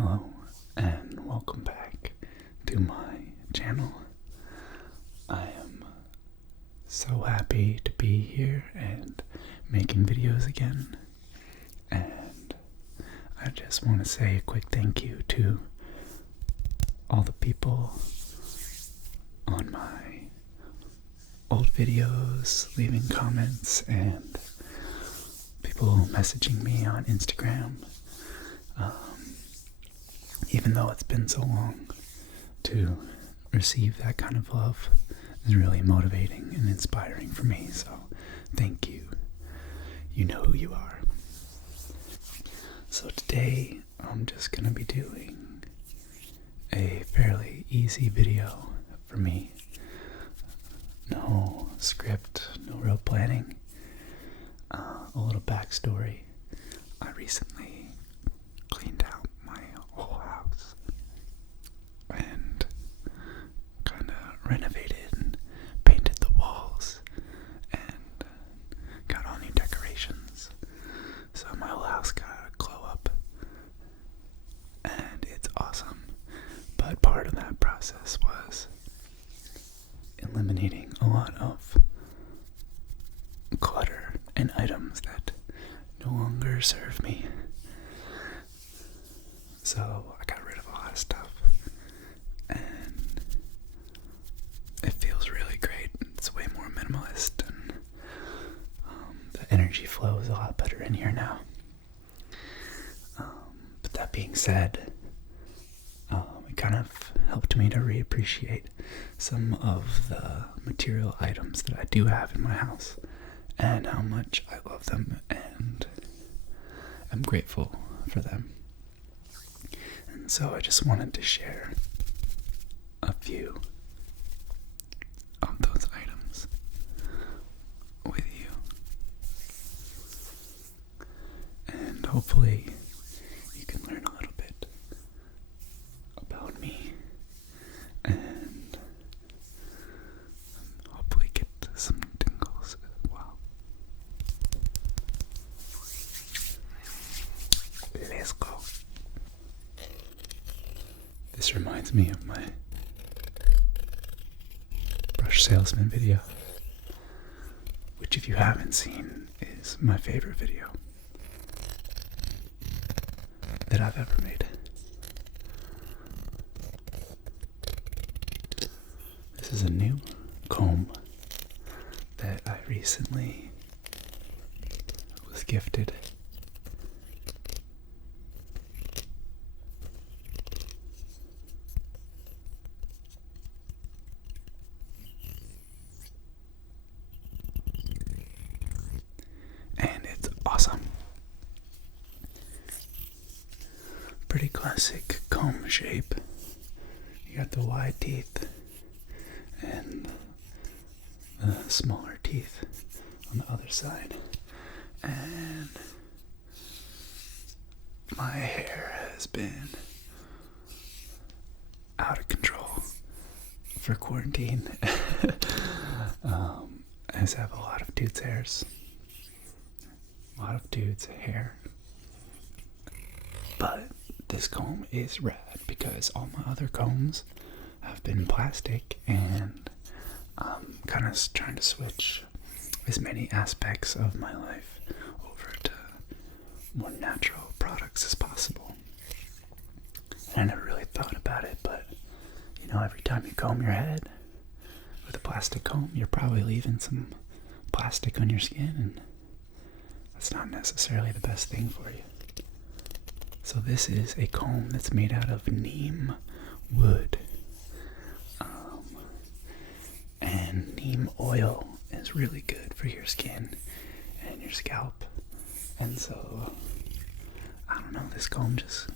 Hello and welcome back to my channel. I am so happy to be here and making videos again, and I just want to say a quick thank you to all the people on my old videos leaving comments and people messaging me on Instagram. Even though it's been so long, to receive that kind of love is really motivating and inspiring for me, so thank you. You know who you are. So today I'm just going to be doing a fairly easy video for me. No script, no real planning. A little backstory. I recently cleaned out my whole house and kind of renovated and painted the walls and got all new decorations. So my whole house got a glow up and it's awesome. But part of that process was eliminating a lot of clutter and items that no longer serve me. So I got rid of a lot of stuff, and it feels really great. It's way more minimalist, and the energy flow is a lot better in here now. But that being said, it kind of helped me to reappreciate some of the material items that I do have in my house and how much I love them and I'm grateful for them. And so I just wanted to share a few of those items with you. And hopefully you can learn a little bit about me and hopefully get some tingles as well. Let's go. This reminds me of my brush salesman video, which if you haven't seen is my favorite video that I've ever made. This is a new comb that I recently was gifted. And it's awesome. Pretty classic comb shape. You got the wide teeth and the smaller teeth on the other side. And my hair has been out of control for quarantine. I just have a lot of dudes' hairs. A lot of dudes' hair. But this comb is rad because all my other combs have been plastic, and I'm kind of trying to switch as many aspects of my life over to more natural products as possible. And I never really thought about it, but you know, every time you comb your head with a plastic comb, you're probably leaving some plastic on your skin, and that's not necessarily the best thing for you. So this is a comb that's made out of neem wood. And neem oil is really good for your skin and your scalp. And so, I don't know, this comb just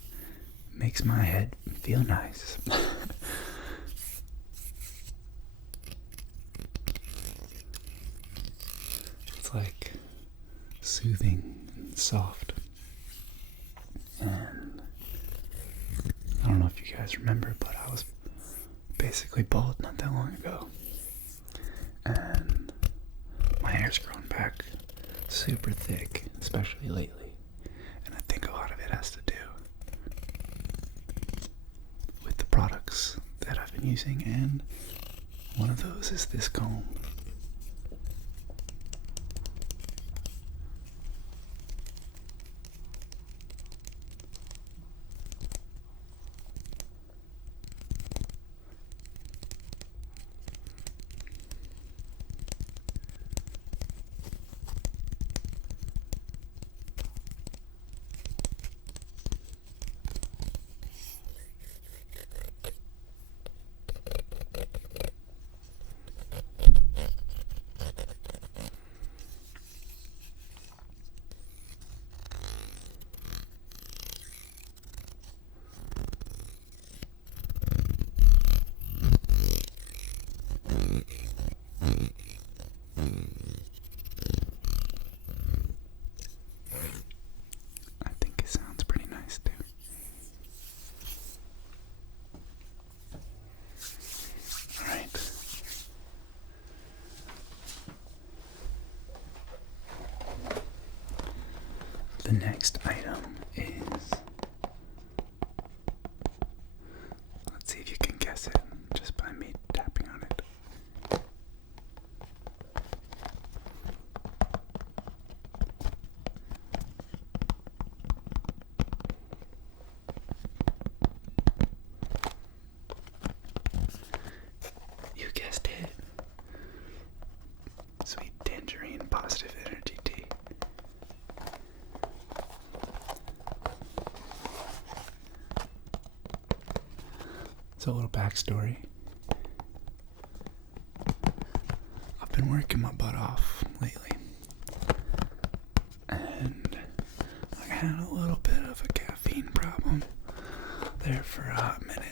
makes my head feel nice. It's like soothing and soft. And I don't know if you guys remember, but I was basically bald not that long ago. And my hair's grown back super thick, especially lately. And I think a lot of it has to do using, and one of those is this comb. I think it sounds pretty nice too. Alright. The next item is, let's see if you can guess it just by me tapping on it. You guessed it. Sweet tangerine positive energy tea. So a little backstory. I've been working my butt off lately, and I had a little bit of a caffeine problem there for a hot minute.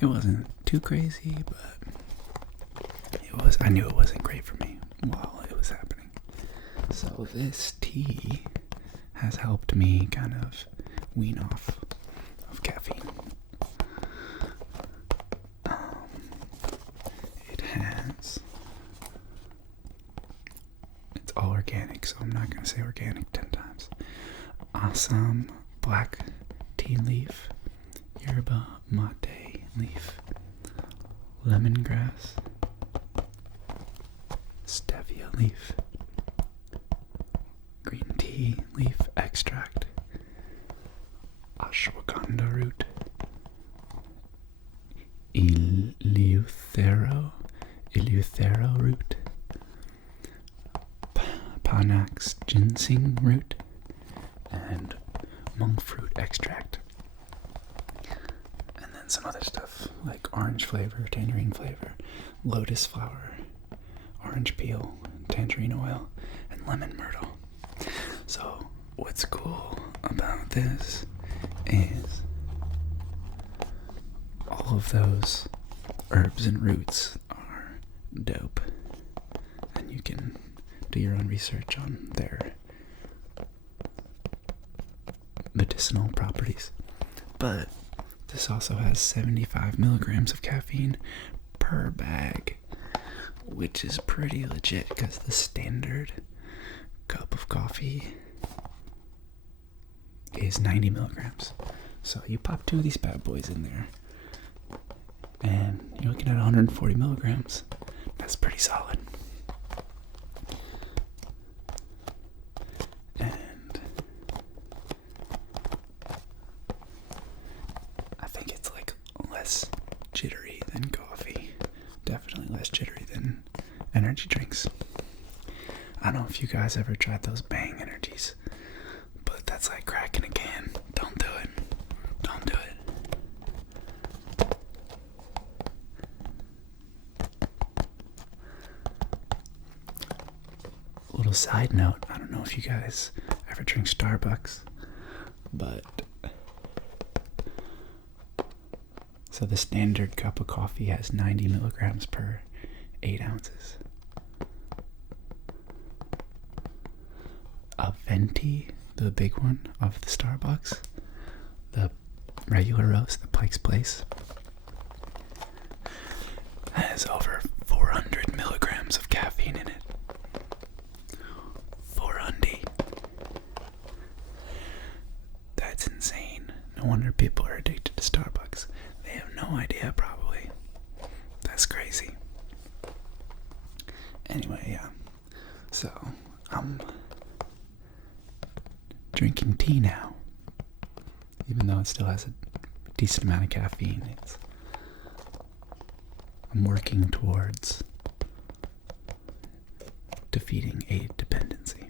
It wasn't too crazy, but I knew it wasn't great for me while it was happening. So this tea has helped me kind of wean off of caffeine. It's all organic, so I'm not going to say organic 10 times. Assam black tea leaf, yerba mate leaf, lemongrass, stevia leaf, green tea leaf extract, ashwagandha root, eleuthero root, panax ginseng root, and monk fruit extract. And then some other stuff like orange flavor, tangerine flavor, lotus flower, orange peel, tangerine oil, and lemon myrtle. So what's cool about this is all of those herbs and roots are dope, and you can do your own research on their medicinal properties. But this also has 75 milligrams of caffeine per bag, which is pretty legit because the standard cup of coffee is 90 milligrams. So you pop 2 of these bad boys in there, and you're looking at 140 milligrams. That's pretty solid. And I think it's like less jittery than coffee. Definitely less jittery than energy drinks. I don't know if you guys ever tried those Bang energies, but that's like cracking a can. Don't do it. Don't do it. Little side note, I don't know if you guys ever drink Starbucks, but so the standard cup of coffee has 90 milligrams per 8 ounces. A venti, the big one of the Starbucks, the regular roast, the Pike's Place, has over 400 milligrams of caffeine in it. 400 Anyway, yeah. So, I'm drinking tea now. Even though it still has a decent amount of caffeine. I'm working towards defeating a dependency.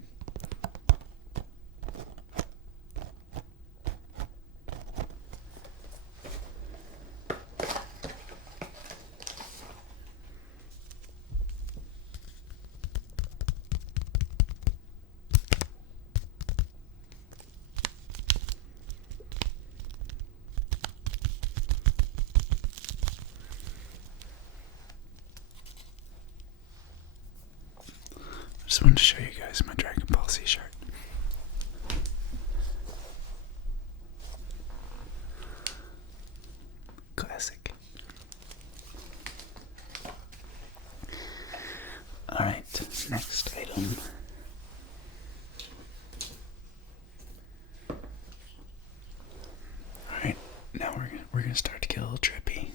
I just wanted to show you guys my Dragon Ball Z shirt. Classic. Alright, next item. Alright, now we're gonna start to get a little trippy.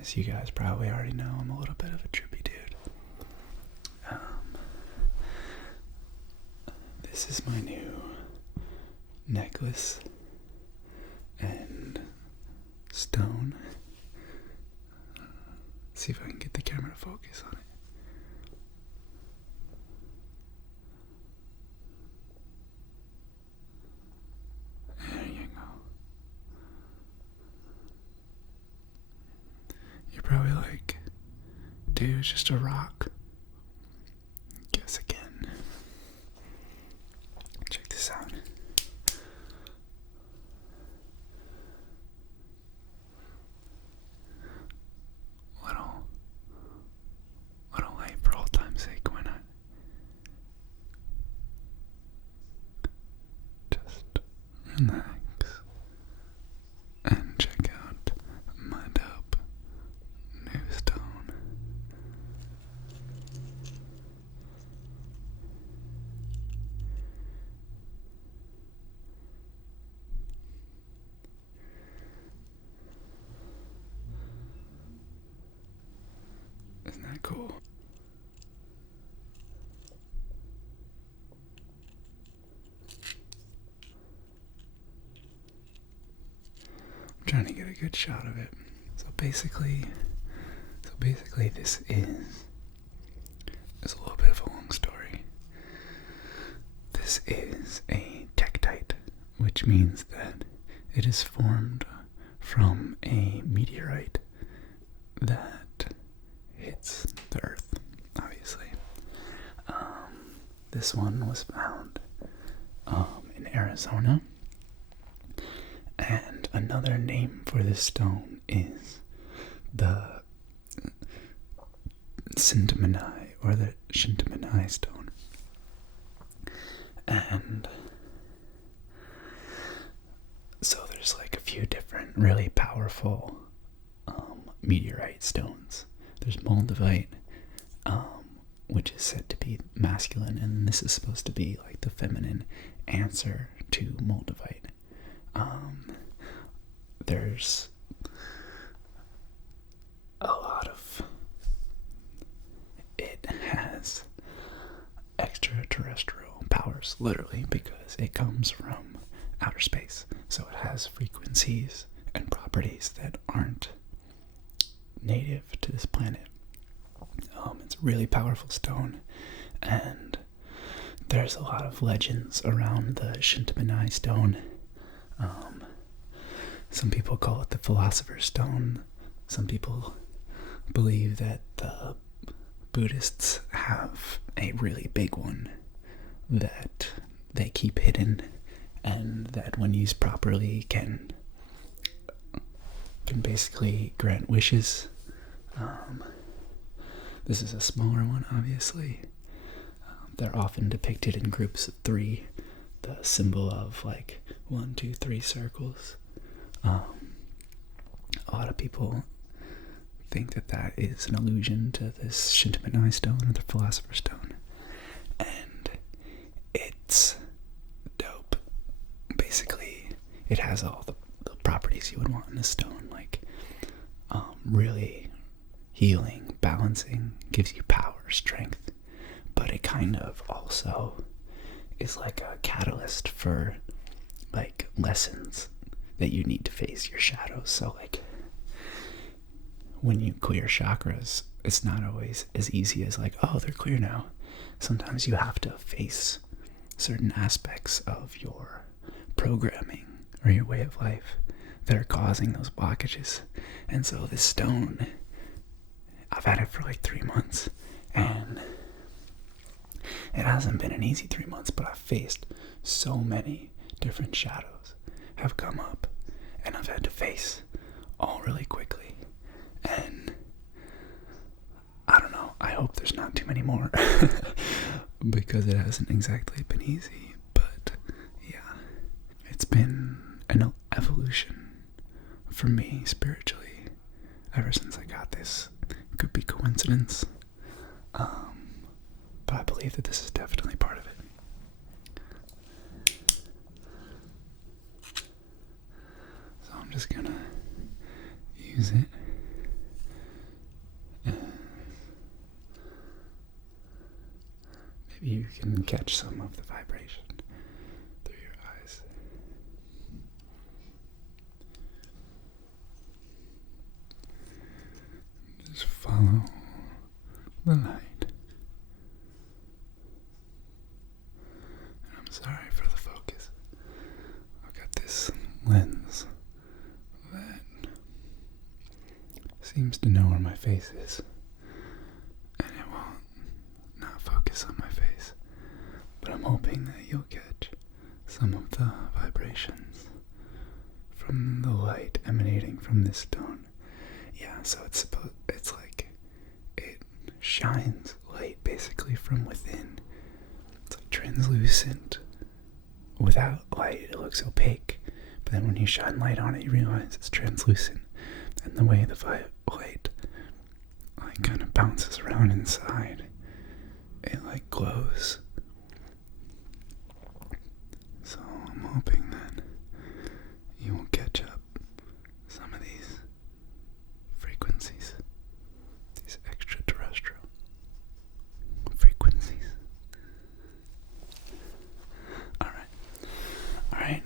As you guys probably already know, I'm a little bit of a trippy dude. This is my new necklace and stone. See if I can get the camera to focus on it. There you go. You're probably like, dude, it's just a rock. Guess again. Check this out. Little light for all time's sake, why not? Just relax and check out my dope new stone. Isn't that cool? I'm trying to get a good shot of it. So basically this is a little bit of a long story. This is a tektite, which means that it is formed from a meteorite that hits the earth, obviously. This one was found in Arizona, and another name for this stone is the Sintamani, or the Shintamani stone. And so there's like a few different really powerful meteorite stones. There's moldavite, which is said to be masculine, and this is supposed to be like the feminine answer to moldavite. There's a lot of it has extraterrestrial powers, literally, because it comes from outer space. So it has frequencies and properties that aren't native to this planet. It's a really powerful stone, and there's a lot of legends around the Shintamani stone. Some people call it the Philosopher's Stone. Some people believe that the Buddhists have a really big one that they keep hidden, and that when used properly can basically grant wishes. This is a smaller one, obviously. They're often depicted in groups of 3, the symbol of like 1, 2, 3 circles. A lot of people think that that is an allusion to this Shintamani stone, or the Philosopher's Stone, and it's dope. Basically, it has all the properties you would want in a stone, like really healing, balancing, gives you power, strength, but it kind of also is like a catalyst for like lessons that you need to face your shadows. So like when you clear chakras, it's not always as easy as like, oh, they're clear now. Sometimes you have to face certain aspects of your programming or your way of life that are causing those blockages. And so this stone, I've had it for like 3 months, and it hasn't been an easy 3 months, but I've faced so many different shadows have come up, and I've had to face all really quickly. And I don't know, I hope there's not too many more because it hasn't exactly been easy. But yeah, it's been an evolution for me spiritually ever since I got this. It could be coincidence, but I believe that this is definitely part of it. So I'm just gonna use it. Maybe you can catch some of the vibration through your eyes. Just follow the light. And I'm sorry for the focus. I've got this lens that seems to know where my face is, and it won't not focus on my face. But I'm hoping that you'll catch some of the vibrations from the light emanating from this stone. Yeah, so it's like it shines light basically from within. It's like translucent. Without light, it looks opaque. But then when you shine light on it, you realize it's translucent. And the way the light like kind of bounces around inside, it like glows. So I'm hoping that you will catch up some of these frequencies, these extraterrestrial frequencies. Alright,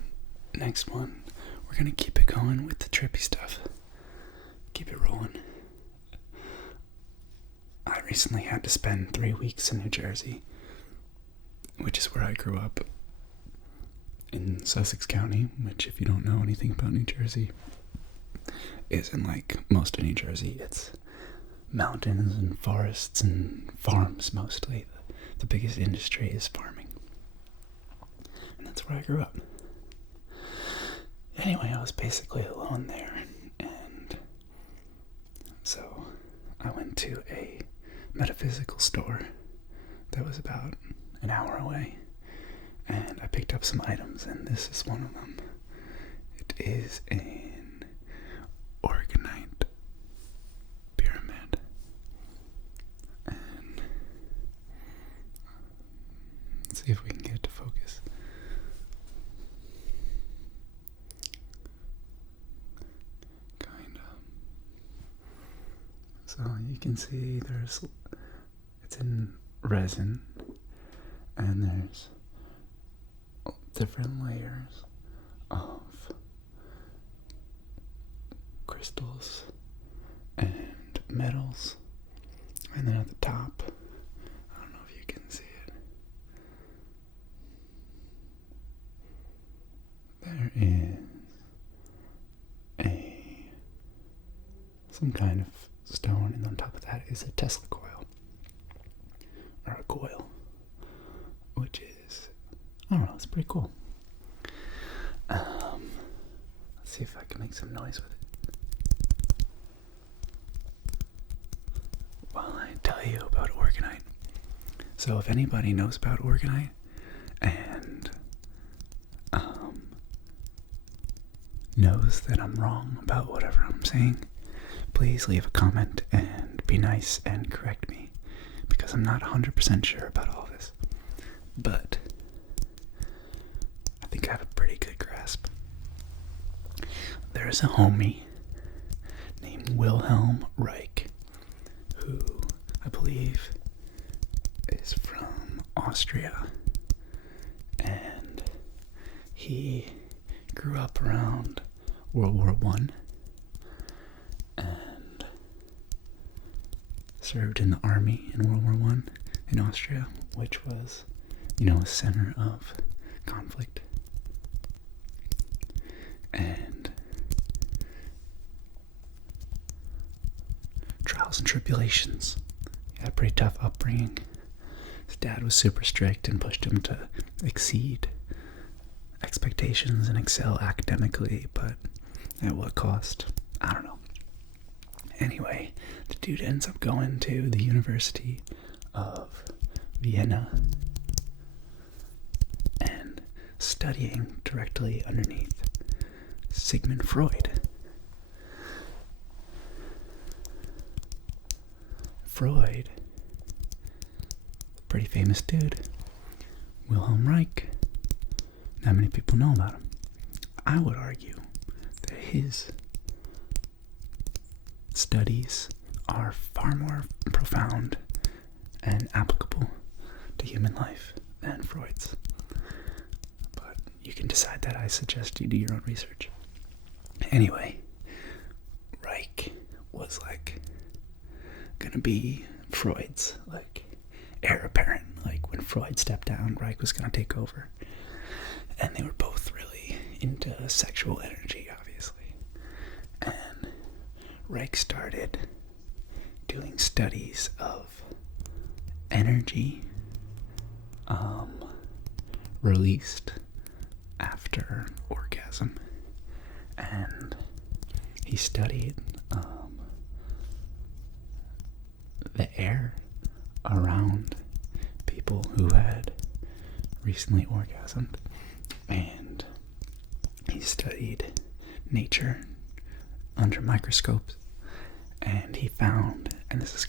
next one. We're gonna keep it going with the trippy stuff. Keep it rolling. I recently had to spend 3 weeks in New Jersey, which is where I grew up, in Sussex County, which, if you don't know anything about New Jersey, isn't like most of New Jersey. It's mountains and forests and farms mostly. The biggest industry is farming. And that's where I grew up. Anyway, I was basically alone there, and so I went to a metaphysical store that was about an hour away, and I picked up some items, and this is one of them. It is an organite pyramid, and let's see if we can get it to focus. Kind of. So you can see it's in resin, and there's different layers of crystals and metals, and then at the top, I don't know if you can see it, there is some kind of stone, and on top of that is a Tesla coil, or a coil, which is, I don't know, it's pretty cool. Let's see if I can make some noise with it while I tell you about organite. So if anybody knows about organite and knows that I'm wrong about whatever I'm saying, please leave a comment and be nice and correct me, because I'm not 100% sure about all this, but I think I have a pretty good grasp. There's a homie named Wilhelm Reich, who I believe is from Austria, and he grew up around World War I and served in the army in World War I in Austria, which was, a center of conflict. And trials and tribulations. He had a pretty tough upbringing. His dad was super strict and pushed him to exceed expectations and excel academically, but at what cost? I don't know. Anyway, the dude ends up going to the University of Vienna and studying directly underneath Sigmund Freud. Freud, pretty famous dude. Wilhelm Reich, not many people know about him. I would argue that his studies are far more profound and applicable to human life than Freud's. But you can decide that. I suggest you do your own research. Anyway, Reich was gonna be Freud's heir apparent. When Freud stepped down, Reich was gonna take over. And they were both really into sexual energy, obviously. And Reich started doing studies of energy released after orgasm. And he studied the air around people who had recently orgasmed, and he studied nature under microscopes, and he found, and this is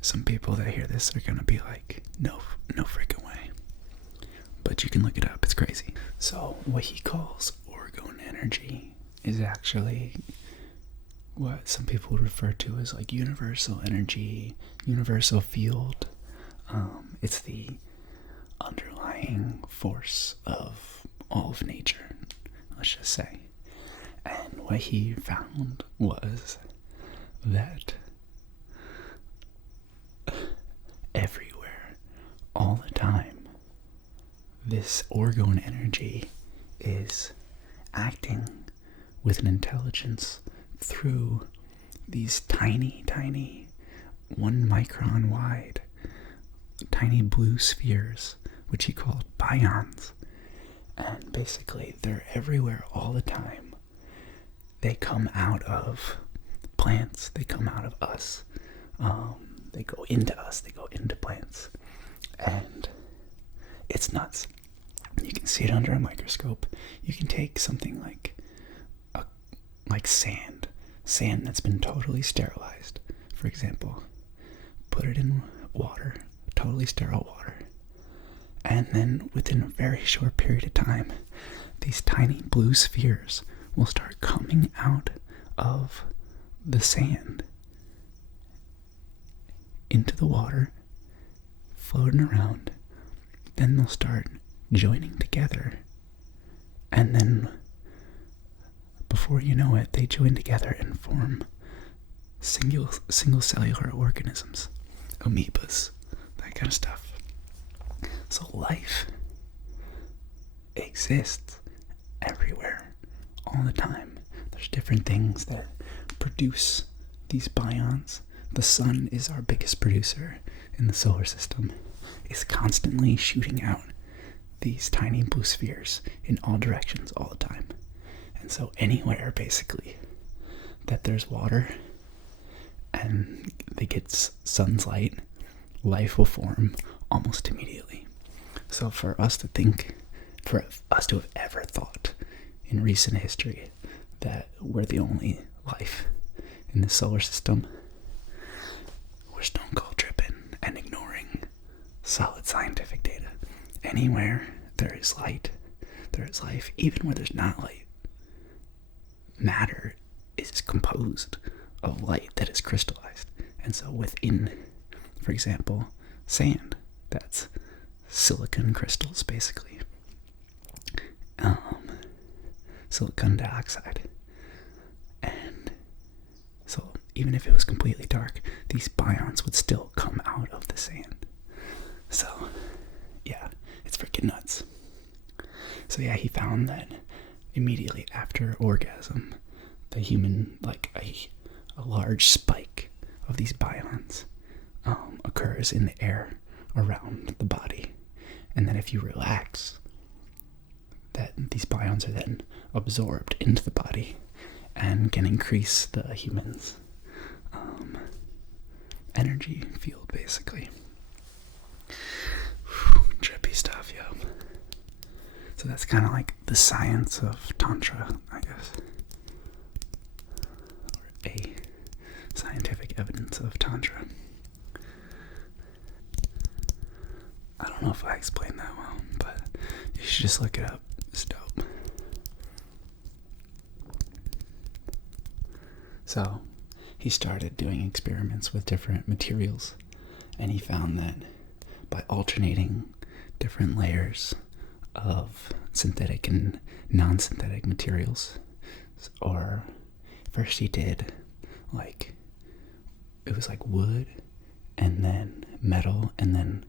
some people that hear this are gonna be like, no freaking way, but you can look it up, it's crazy. So what he calls orgone energy is actually what some people would refer to as universal energy, universal field. It's the underlying force of all of nature, let's just say. And what he found was that everywhere, all the time, this orgone energy is acting with an intelligence through these tiny 1 micron wide tiny blue spheres, which he called pions. And basically they're everywhere all the time. They come out of plants, they come out of us, they go into us, they go into plants, and it's nuts. You can see it under a microscope. You can take something like sand that's been totally sterilized, for example, put it in water, totally sterile water, and then within a very short period of time, these tiny blue spheres will start coming out of the sand into the water, floating around. Then they'll start joining together, and then before you know it, they join together and form single cellular organisms, amoebas, that kind of stuff. So life exists everywhere, all the time. There's different things that produce these pions. The sun is our biggest producer in the solar system. It's constantly shooting out these tiny blue spheres in all directions all the time. And so anywhere, basically, that there's water and they get sun's light, life will form almost immediately. So for us to have ever thought in recent history that we're the only life in the solar system, we're stone cold tripping and ignoring solid scientific data. Anywhere there is light, there is life. Even where there's not light, matter is composed of light that is crystallized. And so within, for example, sand. That's silicon crystals, basically. Silicon dioxide. And so even if it was completely dark, these bions would still come out of the sand. So, yeah, it's freaking nuts. So yeah, he found that immediately after orgasm, the human, like a large spike of these bions occurs in the air around the body. And then if you relax, that these bions are then absorbed into the body and can increase the human's energy field, basically. Trippy stuff, yo. So that's kind of like the science of Tantra, I guess. Or a scientific evidence of Tantra. I don't know if I explained that well, but you should just look it up. It's dope. So, he started doing experiments with different materials, and he found that by alternating different layers of synthetic and non-synthetic materials, or first he did it was like wood, and then metal, and then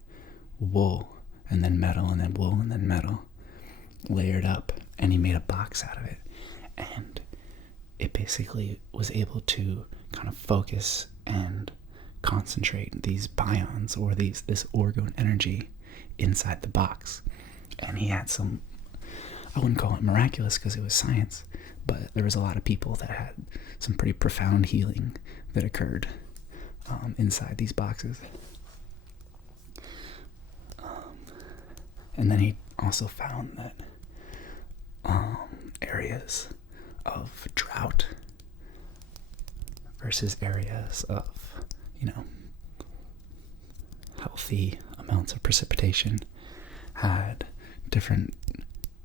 wool, and then metal, and then wool, and then metal, layered up, and he made a box out of it, and it basically was able to kind of focus and concentrate these bions, or this orgone energy inside the box. And he had some, I wouldn't call it miraculous because it was science, but there was a lot of people that had some pretty profound healing that occurred inside these boxes. And then he also found that areas of drought versus areas of, healthy amounts of precipitation had different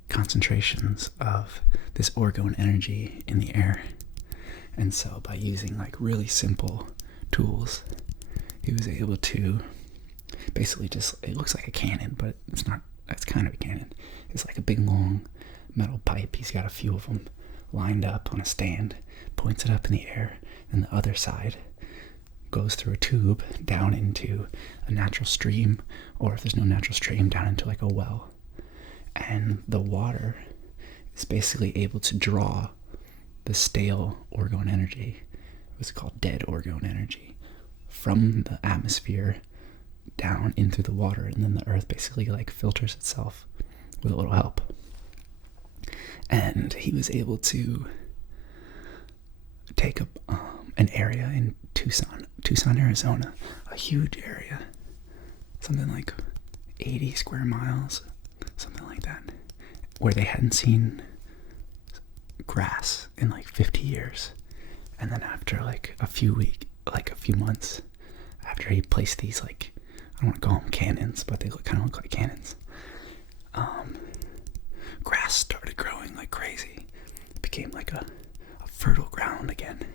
concentrations of this orgone energy in the air. And so by using really simple tools, he was able to basically it looks like a cannon, but it's kind of a cannon. It's like a big long metal pipe. He's got a few of them lined up on a stand, points it up in the air, and the other side goes through a tube down into a natural stream, or if there's no natural stream, down into a well. And the water is basically able to draw the stale orgone energy, what's called dead orgone energy, from the atmosphere down into the water, and then the earth basically filters itself with a little help. And he was able to take up an area in Tucson, Arizona, a huge area, something like 80 square miles, something like that, where they hadn't seen grass in 50 years. And then after a few months, after he placed these I don't want to call them cannons, but they kind of look like cannons, grass started growing like crazy. It became a fertile ground again.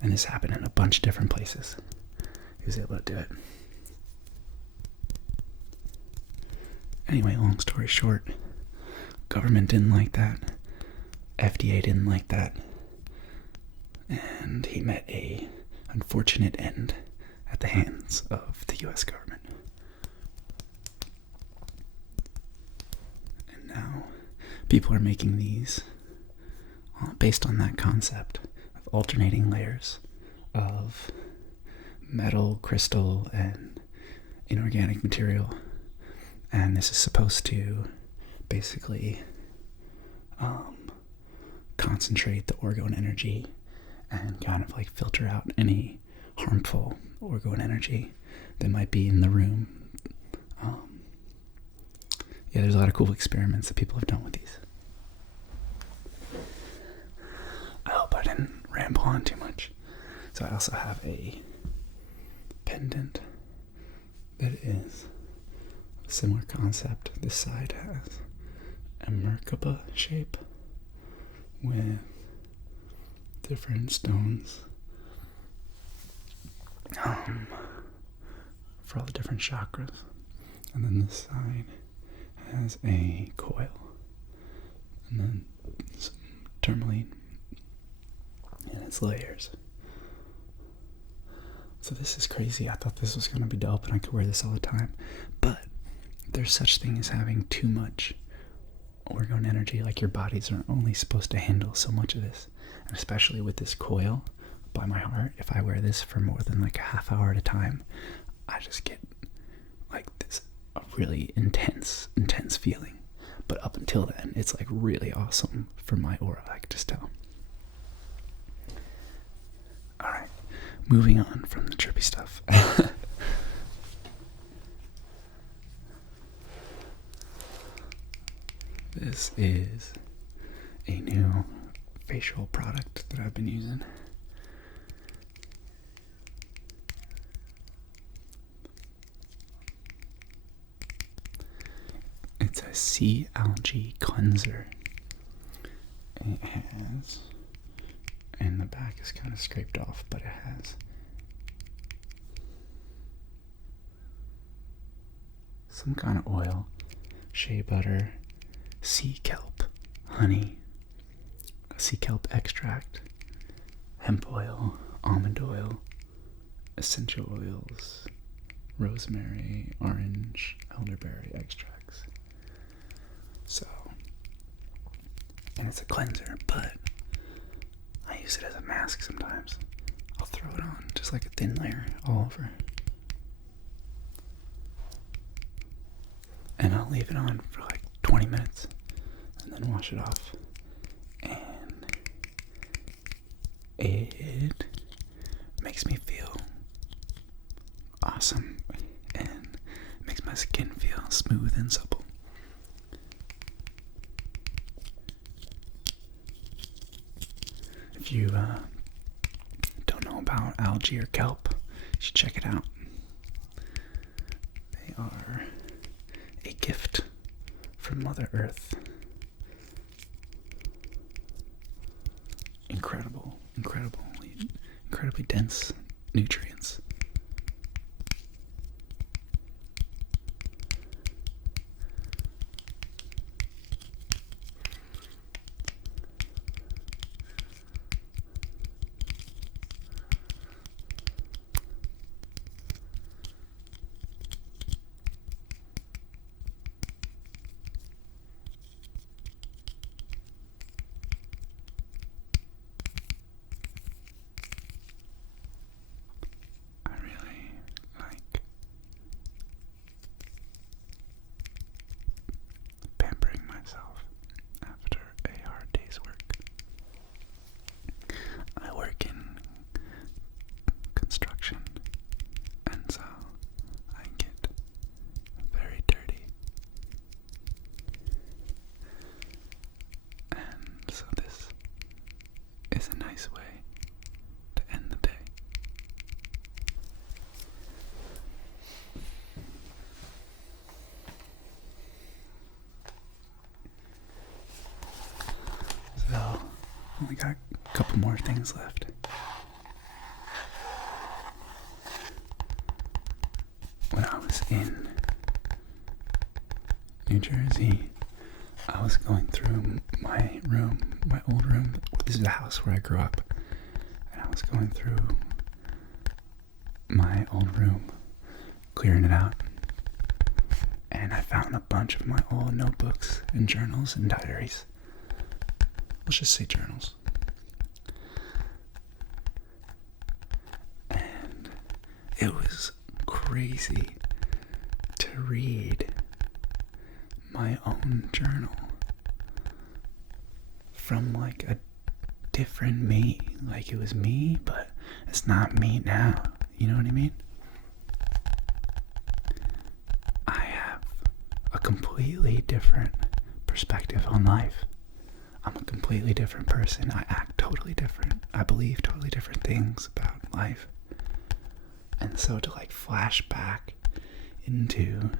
And this happened in a bunch of different places. He was able to do it. Anyway, long story short, government didn't like that. FDA didn't like that. And he met a unfortunate end at the hands of the U.S. government. And now people are making these based on that concept of alternating layers of metal, crystal, and inorganic material. And this is supposed to basically concentrate the orgone energy and kind of filter out any harmful orgone energy that might be in the room. There's a lot of cool experiments that people have done with these. I hope I didn't ramble on too much. So I also have a pendant that is a similar concept. This side has a Merkaba shape with different stones for all the different chakras. And then this side has a coil, and then some tourmaline, and its layers. So this is crazy. I thought this was going to be dope and I could wear this all the time. But there's such thing as having too much orgone energy. Like, your bodies are only supposed to handle so much of this. And especially with this coil by my heart, if I wear this for more than like a half hour at a time, I just get like this a really intense feeling. But up until then, it's like really awesome for my aura, I can just tell. Alright, moving on from the trippy stuff. This is a new facial product that I've been using. It's a sea algae cleanser. It has, and the back is kind of scraped off, but it has some kind of oil, shea butter, sea kelp, honey, sea kelp extract, hemp oil, almond oil, essential oils, rosemary, orange, elderberry extracts. So, and it's a cleanser, but I use it as a mask sometimes. I'll throw it on just like a thin layer all over. And I'll leave it on for like 20 minutes and then wash it off. And it makes me feel awesome and makes my skin feel smooth and supple. If you don't know about algae or kelp, you should check it out. They are a gift from Mother Earth. Incredibly dense nutrients. Way to end the day. So, only got a couple more things left. When I was in New Jersey, I was going through my old room. This is the house where I grew up. And I was going through my old room, clearing it out. And I found a bunch of my old notebooks and journals and diaries. Let's just say journals. And it was crazy to read my own journal from like a different me. Like, it was me, but it's not me now. You know what I mean? I have a completely different perspective on life. I'm a completely different person. I act totally different. I believe totally different things about life. And so to like flash back into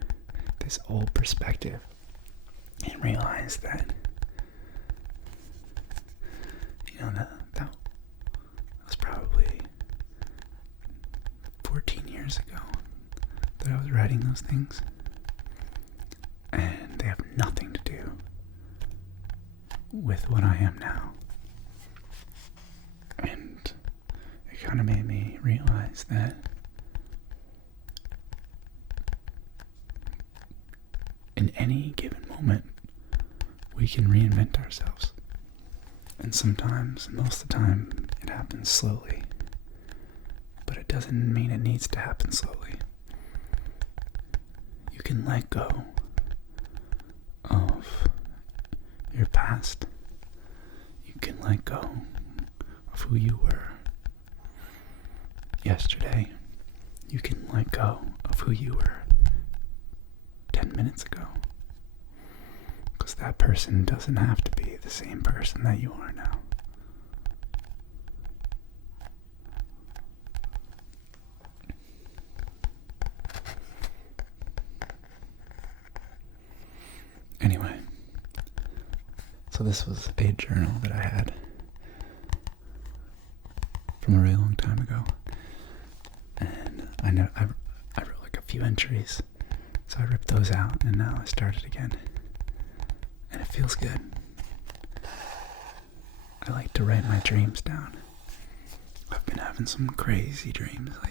this old perspective and realize that, you know, that was probably 14 years ago that I was writing those things, and they have nothing to do with what I am now. And it kind of made me realize that in any given moment, we can reinvent ourselves. And sometimes, most of the time, it happens slowly. But it doesn't mean it needs to happen slowly. You can let go of your past. You can let go of who you were yesterday. You can let go of who you were 10 minutes ago. Because that person doesn't have to be the same person that you are now. Anyway, so this was a journal that I had from a really long time ago, and I wrote like a few entries, so I ripped those out, and now I started again, and it feels good. I like to write my dreams down. I've been having some crazy dreams lately.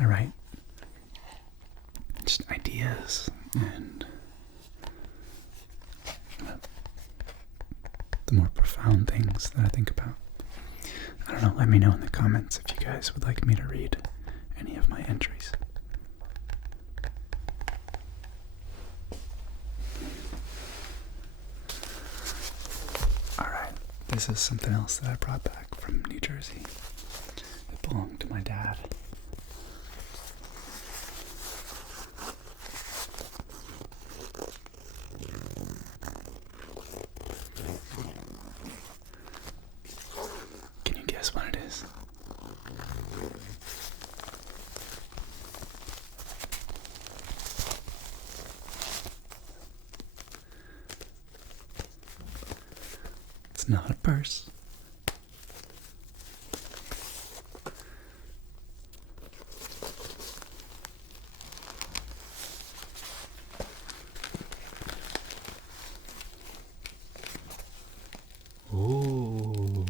I write just ideas and the more profound things that I think about. I don't know, let me know in the comments if you guys would like me to read any of my entries. Alright, this is something else that I brought back from New Jersey. It belonged to my dad. Guess what it is? It's not a purse. Ooh.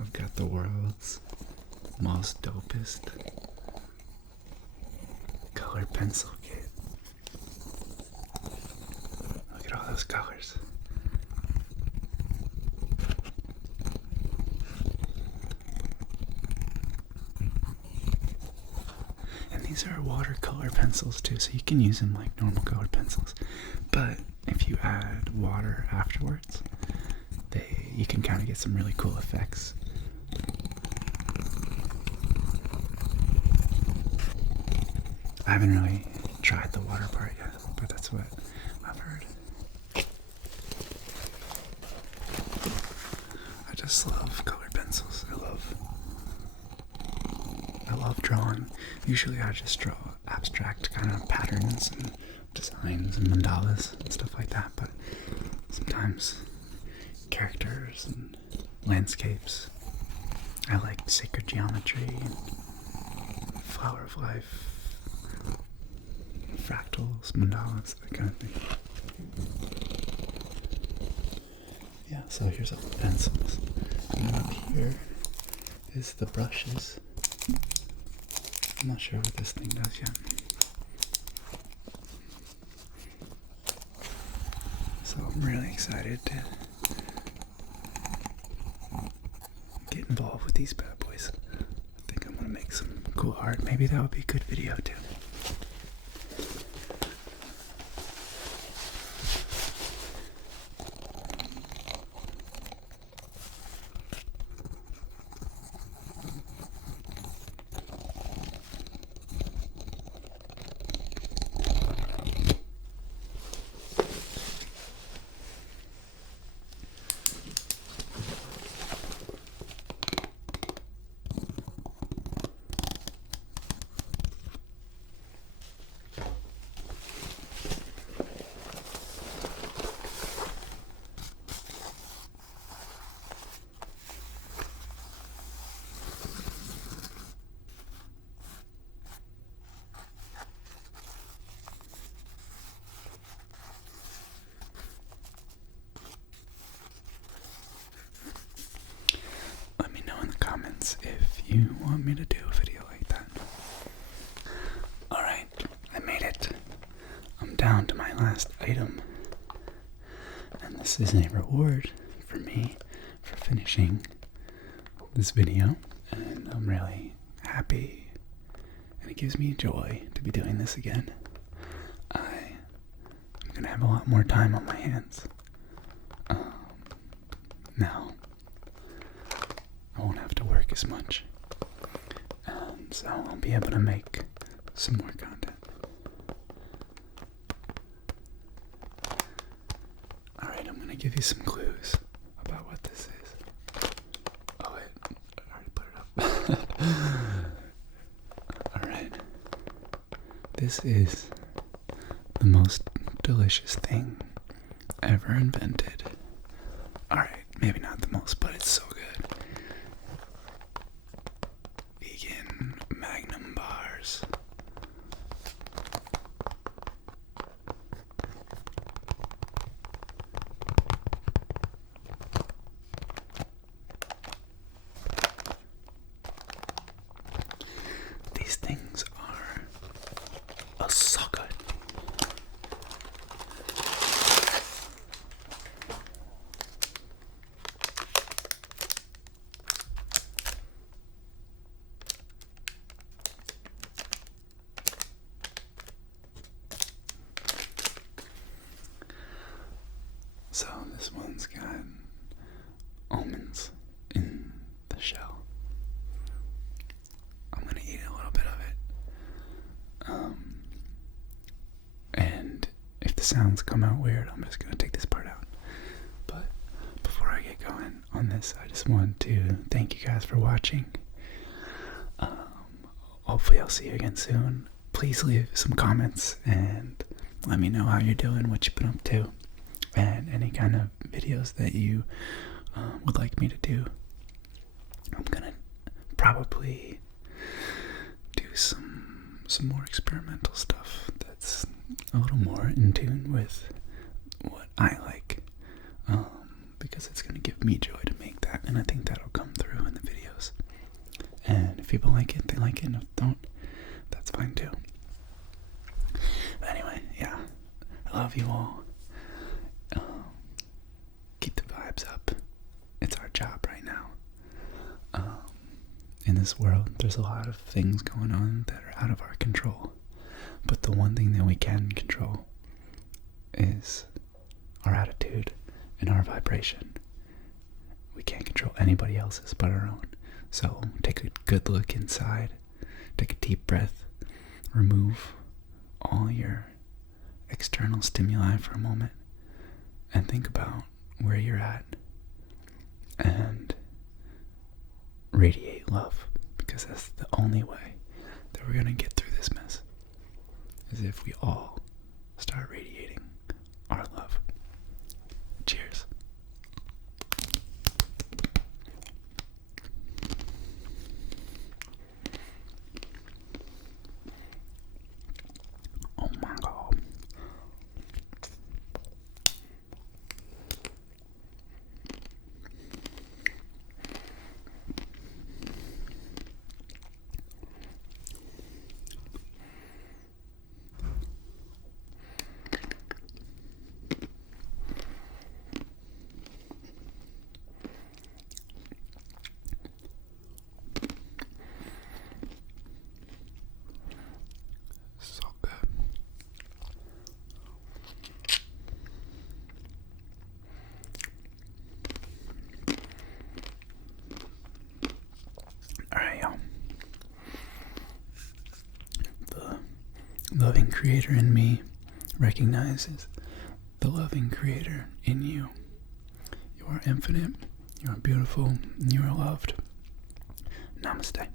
I've got the world's most dopest colored pencil kit. Look at all those colors. And these are watercolor pencils too, so you can use them like normal colored pencils. But if you add water afterwards, you can kind of get some really cool effects. I haven't really tried the water part yet, but that's what I've heard. I just love colored pencils. I love drawing. Usually I just draw abstract kind of patterns and designs and mandalas and stuff like that, but sometimes characters and landscapes. I like sacred geometry and flower of life, fractals, mandalas, that kind of thing. Yeah, so here's all the pencils. And up here is the brushes. I'm not sure what this thing does yet. So I'm really excited to get involved with these bad boys. I think I'm gonna make some cool art. Maybe that would be a good video too. my last item. And this is a reward for me for finishing this video. And I'm really happy. And it gives me joy to be doing this again. I'm going to have a lot more time on my hands. Now, I won't have to work as much. And so I'll be able to make some more content. Alright, I'm going to give you some clues about what this is. Oh wait, I already put it up. Alright. This is the most delicious thing ever invented. Alright, maybe not the most, but it's so good. Vegan Magnum bars. These things are so good. So this one's got almonds in the shell. I'm gonna eat a little bit of it. And if the sounds come out weird, I'm just gonna take this part out. But before I get going on this, I just want to thank you guys for watching. Hopefully I'll see you again soon. Please leave some comments and let me know how you're doing, what you've been up to, and any kind of videos that you would like me to do. I'm gonna probably do some more experimental stuff that's a little more in tune with what I like, because it's gonna give me joy to make that, and I think that'll come through in the videos. And if people like it, they like it, and if they don't, that's fine too. But anyway, yeah, I love you all. Keep the vibes up. It's our job right now. In this world, there's a lot of things going on that are out of our control. But the one thing that we can control is our attitude and our vibration. We can't control anybody else's but our own. So take a good look inside. Take a deep breath. Remove all your external stimuli for a moment. And think about where you're at. And radiate love, because that's the only way that we're gonna get through this mess, is if we all start radiating our love. Cheers. Oh my God. So good. Alright, y'all. The loving creator in me recognizes the loving creator in you. You are infinite, you are beautiful, and you are loved. Namaste.